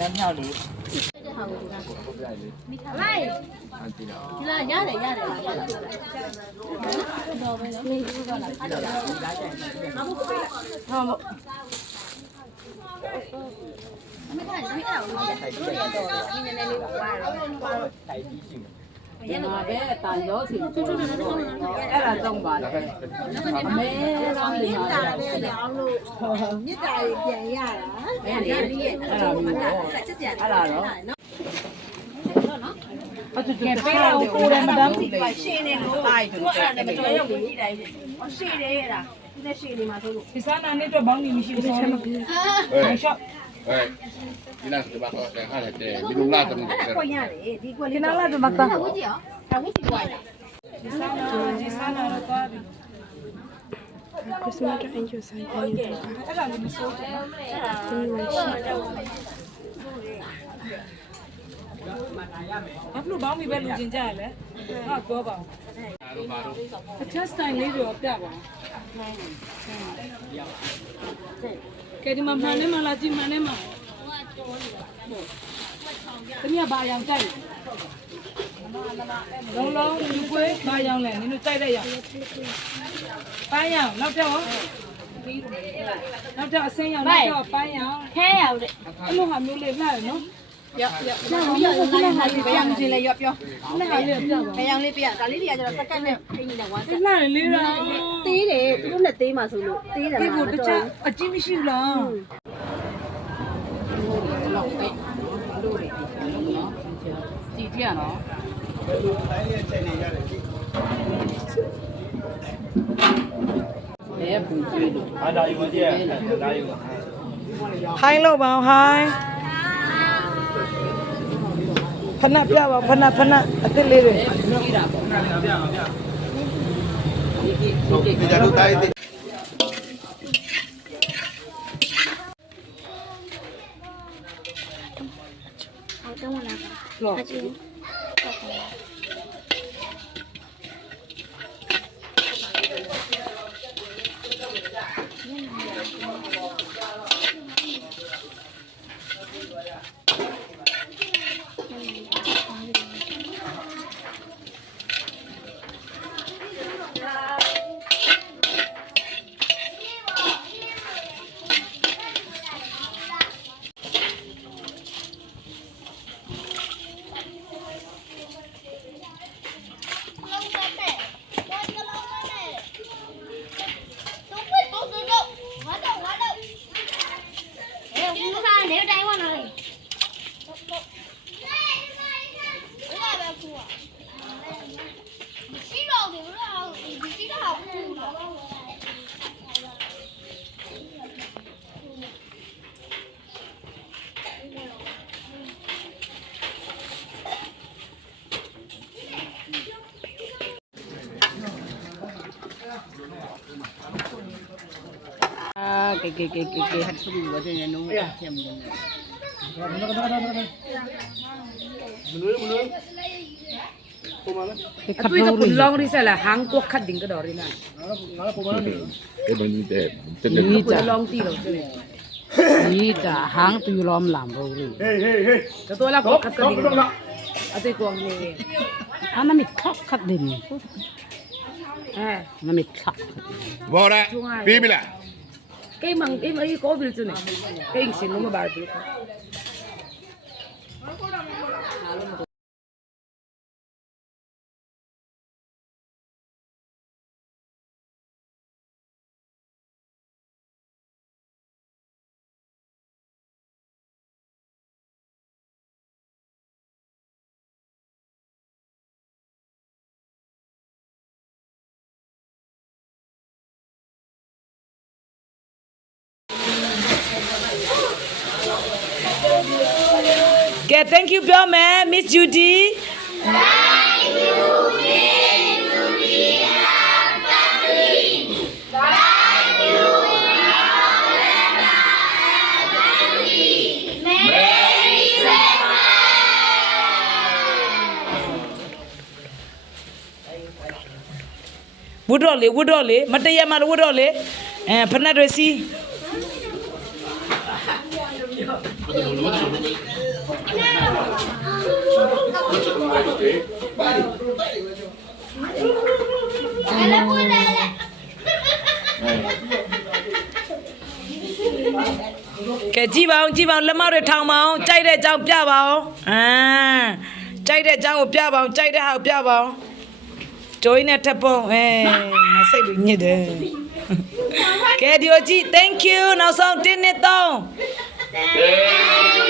လက်မြောက်လေး လိုက်ဒီလားရတယ်တော့ပဲနော်မင်းတို့ကလာဖတ်တယ်မဟုတ်ဘူးဟာမဟုတ်အမေကလည်းအဲ့ဒါကိုတော့ဒီနည်းနည်းလေးပါဝါတော့တိုင်ပြီးရှိမှာရန်တော့ပဲတာရောစီအဲ့ဒါတော့ပါလားအမေကောင်းလေးပါလေအောင်လို့မြစ်တာပြန်ရတာအဲ့ဒါလေးရဲ့အဲ့ဒါမျိုးချက်စရာအဲ့ဒါတော့အဲ့ဒါကပေးလာကိုကိုယ်မတမ်းစီပါရှင်းနေလို့အဲ့ဒါလည်းမတော်ရောက်ကြည့်တိုင်းရှင်းတယ်အဲ့ဒါဒီနဲ့ရှင်းနေမှာဆိုလို့ဒီစားနာနဲ့တော့ဘောင်းနေမရှိဘူးဆိုတော့ရှော့ဒီလားဒီမှာဟောတယ်ဟာတယ်ဒီလိုလားတမန်တယ်ကိုရတယ်ဒီကွက်လေးနာလာတော့မကဝကြည့်အောင်ဝကြည့်ကြွားတာဒီစားနာတော့သွားပြီChristmas angel sign and you အဲ့ဒါလည်းမစိုးဘူးအဲ့ဒါဘာလို့ဘောင်းမီပဲလူချင်းကြရလဲဟာပြောပါအချက်စတိုင်းလေးတွေပြပါကဲဒီမှာမှန်နေမလားကြည့်မှန်နေမှာတမီးဘာရောင်ကြိုက်လုံးလူကွေးဘာရောင်လဲနင်တို့ကြိုက်တဲ့ရောင်ပန်းရောင်နောက်တော့အစင်းရောင်နောက်တော့ပန်းရောင်ခဲရောင်တဲ့အဲ့လိုဟာမျိုးလေးလှရနော်ရောက်နောက်ဟာလေးပြောင်းချင်းလေးပြောနောက်ဟာလေးပြောဘယ်ရောင်လေးပြဒါလေးတွေကကျတော့စက္ကန့်နဲ့ခင်းနေတာဝါဆက်လှတယ်လေးတော့သေးတယ်သူတို့နဲ့သေးမှဆိုလို့သေးတယ်မှာတော့တခြားအကြည့်မရှိဘူးလားကြည့်ကြရနော်လဲပူကြည့်လို့အားဒါယူမကြည့်ဒါယူ Hi လို့ပါ Hi ဖနပြပါဖနအစ်စ်လေးတွေဒီကြလို့တိုင်းတယ်လောကဲဟတ်ဆူဝတဲ့နော်ချက်မှုအတွေ့ကပုလောင်းရိစလာဟန်ကိုခတ်ဒင်းကတော်ရင်းနာအဲ့ဘယ်နည်းတဲ့ဒီပုလောင်းတီလို့တဲ့ဒီကဟန်တူလောမ်လမ်ဘောရီတော်လာကိုခတ်ကဒင်းအတွေ့ကောင်းနေအမမစ်ခတ်ဒင်းမမစ်ခတ်ဘောရပြီးပြီလားcái măng cái mấy có biểu tượng này cái hình xin nó mà bà biết Okay, thank you ပြောမယ် Miss Judy Thank you Miss Judy and family Thank you November and family Merry Christmas ဝတ်တော့လေမတရမှာဝတ်တော့လေဖနက်တွေစီ ကဲကြည့်ပါအောင်လက်မတွေထောင်ပါအောင်ကြိုက်တဲ့အကြောင်းပြပါအောင်ကြိုက်တဲ့အကြောင်းကိုပြပါအောင်ကြိုက်တဲ့ဟာကိုပြပါအောင်ဂျိုးနဲ့ထပ်ပုံငါစိတ်တွေညစ်တယ်ကဲဒီကိုကြည့် thank you နောက်ဆုံး1 2 3